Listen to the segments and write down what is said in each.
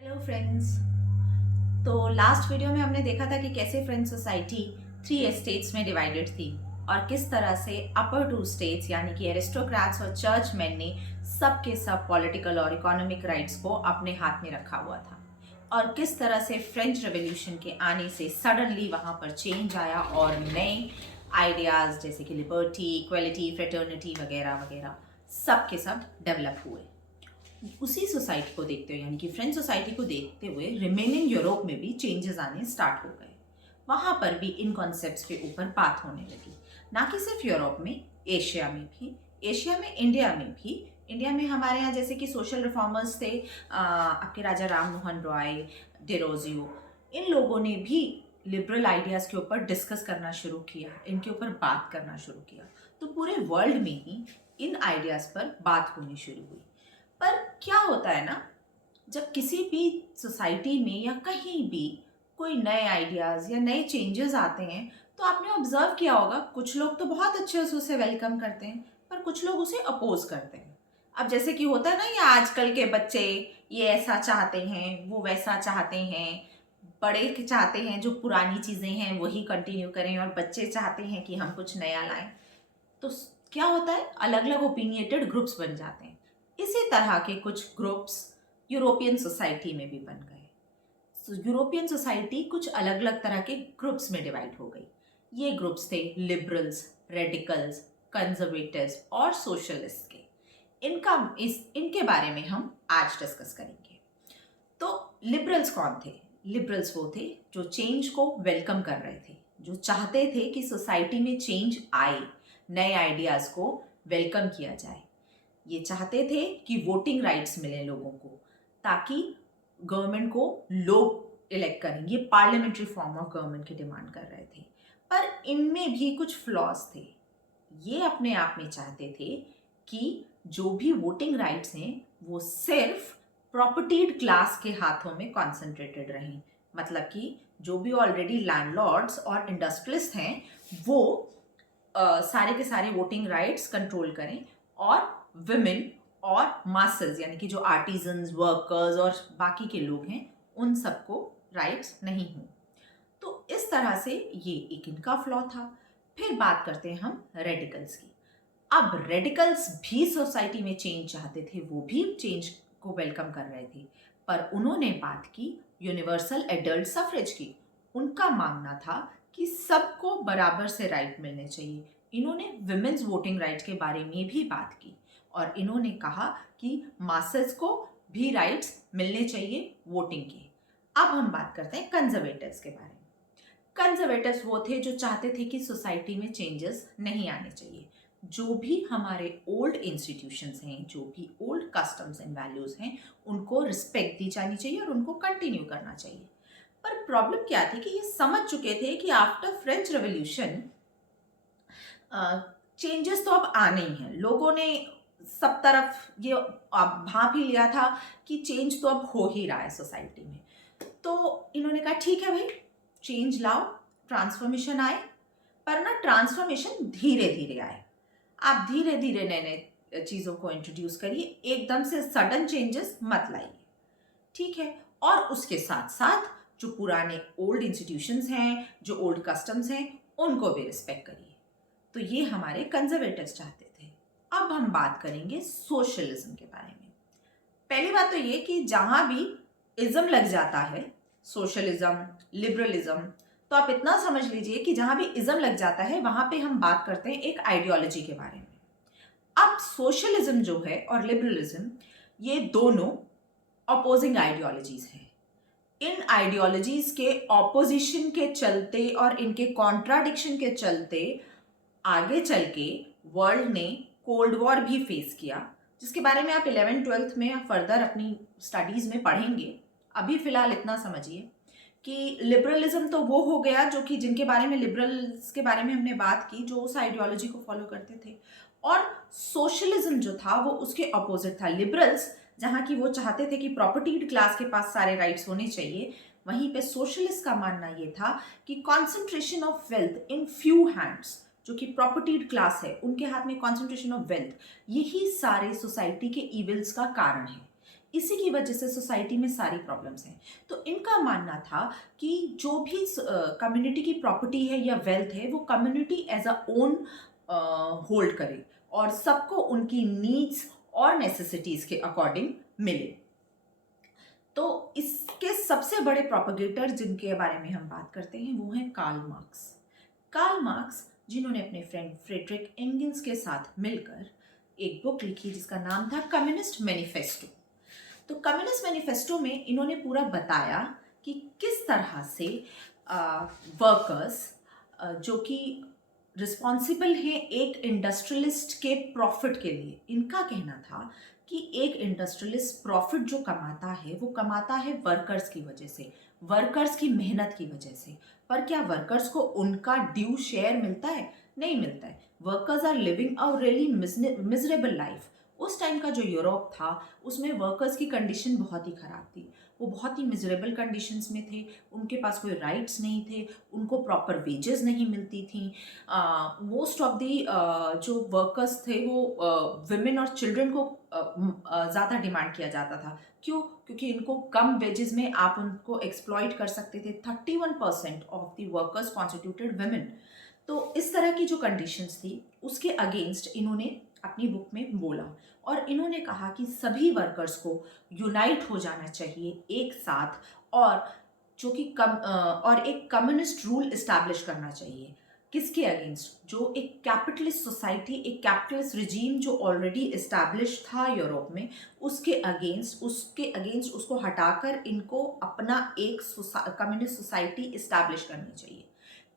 Hello friends. तो last video में हमने देखा था कि कैसे फ्रेंच सोसाइटी 3 स्टेट्स में डिवाइडेड थी और किस तरह से अपर 2 स्टेट्स यानी कि एरिस्टोक्रेट्स और चर्चमैन ने सब के सब पॉलिटिकल और इकोनॉमिक राइट्स को अपने हाथ में रखा हुआ था और किस तरह से फ्रेंच रेवोल्यूशन के आने से सडनली वहाँ पर चेंज आया और नए आइडियाज़ जैसे कि लिबर्टी, इक्वलिटी, फ्रेटर्निटी वगैरह वगैरह सब के सब डेवलप हुए। उसी सोसाइटी को देखते हुए यानी कि फ्रेंच सोसाइटी को देखते हुए रिमेनिंग यूरोप में भी चेंजेस आने स्टार्ट हो गए। वहाँ पर भी इन कॉन्सेप्ट्स के ऊपर बात होने लगी, ना कि सिर्फ यूरोप में, एशिया में भी। एशिया में, इंडिया में भी। इंडिया में हमारे यहाँ जैसे कि सोशल रिफॉर्मर्स थे, आपके राजा राम मोहन रॉय, डिरोजियो, इन लोगों ने भी लिबरल आइडियाज़ के ऊपर डिस्कस करना शुरू किया, इनके ऊपर बात करना शुरू किया। तो पूरे वर्ल्ड में ही इन आइडियाज़ पर बात होनी शुरू हुई। पर क्या होता है ना, जब किसी भी सोसाइटी में या कहीं भी कोई नए आइडियाज़ या नए चेंजेस आते हैं तो आपने ऑब्जर्व किया होगा, कुछ लोग तो बहुत अच्छे से उसे वेलकम करते हैं पर कुछ लोग उसे अपोज करते हैं। अब जैसे कि होता है ना, ये आजकल के बच्चे ये ऐसा चाहते हैं, वो वैसा चाहते हैं, बड़े चाहते हैं जो पुरानी चीज़ें हैं वही कंटिन्यू करें और बच्चे चाहते हैं कि हम कुछ नया लाएं। तो क्या होता है, अलग अलग ओपिनियटेड ग्रुप्स बन जाते हैं। इसी तरह के कुछ ग्रुप्स यूरोपियन सोसाइटी में भी बन गए। यूरोपियन सोसाइटी कुछ अलग अलग तरह के ग्रुप्स में डिवाइड हो गई। ये ग्रुप्स थे लिबरल्स, रेडिकल्स, कंजर्वेटिव्स और सोशलिस्ट के। इनके बारे में हम आज डिस्कस करेंगे। तो लिबरल्स कौन थे? लिबरल्स वो थे जो चेंज को वेलकम कर रहे थे, जो चाहते थे कि सोसाइटी में चेंज आए, नए आइडियाज़ को वेलकम किया जाए। ये चाहते थे कि वोटिंग राइट्स मिले लोगों को, ताकि गवर्नमेंट को लोग इलेक्ट करें। ये पार्लियामेंट्री फॉर्म ऑफ गवर्नमेंट की डिमांड कर रहे थे। पर इनमें भी कुछ फ्लॉज थे। ये अपने आप में चाहते थे कि जो भी वोटिंग राइट्स हैं वो सिर्फ प्रॉपर्टीड क्लास के हाथों में कॉन्सेंट्रेटेड रहें। मतलब कि जो भी ऑलरेडी लैंडलॉर्ड्स और इंडस्ट्रियलिस्ट हैं वो सारे के सारे वोटिंग राइट्स कंट्रोल करें और विमेन और मासेस यानी कि जो आर्टिजन्स, वर्कर्स और बाकी के लोग हैं उन सबको राइट्स नहीं हों। तो इस तरह से ये एक इनका फ्लॉ था। फिर बात करते हैं हम रेडिकल्स की। अब रेडिकल्स भी सोसाइटी में चेंज चाहते थे, वो भी चेंज को वेलकम कर रहे थे, पर उन्होंने बात की यूनिवर्सल एडल्ट सफरेज की। उनका मानना था कि सबको बराबर से राइट मिलने चाहिए। इन्होंने विमेन्स वोटिंग राइट के बारे में भी बात की और इन्होंने कहा कि मासेस को भी राइट्स मिलने चाहिए वोटिंग के। अब हम बात करते हैं कंजर्वेटिव्स के बारे में। कंजर्वेटिव्स वो थे जो चाहते थे कि सोसाइटी में चेंजेस नहीं आने चाहिए। जो भी हमारे ओल्ड इंस्टीट्यूशंस हैं, जो भी ओल्ड कस्टम्स एंड वैल्यूज़ हैं, उनको रिस्पेक्ट दी जानी चाहिए और उनको कंटिन्यू करना चाहिए। पर प्रॉब्लम क्या थी कि ये समझ चुके थे कि आफ्टर फ्रेंच रेवोल्यूशन चेंजेस तो अब आने ही हैं। लोगों ने सब तरफ ये अब भाप ही लिया था कि चेंज तो अब हो ही रहा है सोसाइटी में। तो इन्होंने कहा ठीक है भाई, चेंज लाओ, ट्रांसफॉर्मेशन आए, पर ना ट्रांसफॉर्मेशन धीरे धीरे आए। आप धीरे धीरे नए नए चीज़ों को इंट्रोड्यूस करिए, एकदम से सडन चेंजेस मत लाइए, ठीक है। और उसके साथ साथ जो पुराने ओल्ड इंस्टीट्यूशंस हैं, जो ओल्ड कस्टम्स हैं, उनको भी रिस्पेक्ट करिए। तो ये हमारे कंजर्वेटिव्स चाहते थे। अब हम बात करेंगे सोशलिज्म के बारे में। पहली बात तो ये कि जहां भी इज्म लग जाता है, सोशलिज्म, लिबरलिज्म, तो आप इतना समझ लीजिए कि जहां भी इज्म लग जाता है वहां पे हम बात करते हैं एक आइडियोलॉजी के बारे में। अब सोशलिज्म जो है और लिबरलिज्म, ये दोनों अपोजिंग आइडियोलॉजीज हैं। इन आइडियोलॉजीज के ऑपोजिशन के चलते और इनके कॉन्ट्राडिक्शन के चलते आगे चल के वर्ल्ड ने कोल्ड वॉर भी फेस किया, जिसके बारे में आप 11th-12th में फर्दर अपनी स्टडीज़ में पढ़ेंगे। अभी फ़िलहाल इतना समझिए कि लिबरलिज्म तो वो हो गया जो कि जिनके बारे में, लिबरल्स के बारे में हमने बात की, जो उस आइडियोलॉजी को फॉलो करते थे। और सोशलिज्म जो था वो उसके अपोजिट था। लिबरल्स जहाँ की वो चाहते थे कि प्रॉपर्टीड क्लास के पास सारे राइट्स होने चाहिए, वहीं पे सोशलिस्ट का मानना ये था कि concentration of wealth in few hands, जो कि प्रॉपर्टीड क्लास है, उनके हाथ में कॉन्सेंट्रेशन ऑफ वेल्थ, यही सारे सोसाइटी के इविल्स का कारण है। इसी की वजह से सोसाइटी में सारी प्रॉब्लम्स हैं। तो इनका मानना था कि जो भी कम्युनिटी की प्रॉपर्टी है या वेल्थ है वो community as a own hold करे और सबको उनकी नीड्स और नेसेसिटीज के अकॉर्डिंग मिले। तो इसके सबसे बड़े प्रोपेगेटर जिनके बारे में हम बात करते हैं वो हैं कार्ल मार्क्स। कार्ल मार्क्स जिन्होंने अपने फ्रेंड फ्रेडरिक एंगल्स के साथ मिलकर एक बुक लिखी जिसका नाम था कम्युनिस्ट मैनिफेस्टो। तो कम्युनिस्ट मैनिफेस्टो में इन्होंने पूरा बताया कि किस तरह से वर्कर्स जो कि रिस्पॉन्सिबल हैं एक इंडस्ट्रियलिस्ट के प्रॉफिट के लिए, इनका कहना था कि एक इंडस्ट्रियलिस्ट प्रॉफिट जो कमाता है वो कमाता है वर्कर्स की वजह से, वर्कर्स की मेहनत की वजह से। पर क्या वर्कर्स को उनका ड्यू शेयर मिलता है? नहीं मिलता है। Workers are living a really miserable life. उस टाइम का जो यूरोप था उसमें वर्कर्स की कंडीशन बहुत ही ख़राब थी। वो बहुत ही मिजरेबल कंडीशंस में थे, उनके पास कोई राइट्स नहीं थे, उनको प्रॉपर वेजेस नहीं मिलती थी। मोस्ट ऑफ दी जो वर्कर्स थे वो विमेन और चिल्ड्रन को ज़्यादा डिमांड किया जाता था। क्यों? क्योंकि इनको कम वेजेस में आप उनको एक्सप्लॉइट कर सकते थे। 31% of the workers constituted women. तो इस तरह की जो कंडीशंस थी उसके अगेंस्ट इन्होंने अपनी बुक में बोला और इन्होंने कहा कि सभी वर्कर्स को यूनाइट हो जाना चाहिए एक साथ और जो कि और एक कम्युनिस्ट रूल इस्टेब्लिश करना चाहिए। किसके अगेंस्ट? जो एक कैपिटलिस्ट सोसाइटी, एक कैपिटलिस्ट रिजीम जो ऑलरेडी इस्टेब्लिश था यूरोप में, उसके अगेंस्ट उसको हटाकर इनको अपना एक कम्युनिस्ट सोसाइटी इस्टेब्लिश करनी चाहिए।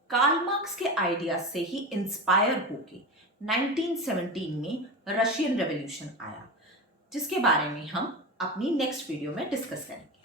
कार्ल मार्क्स के आइडिया से ही इंस्पायर होके 1917 में रशियन रेवोल्यूशन आया, जिसके बारे में हम अपनी नेक्स्ट वीडियो में डिस्कस करेंगे।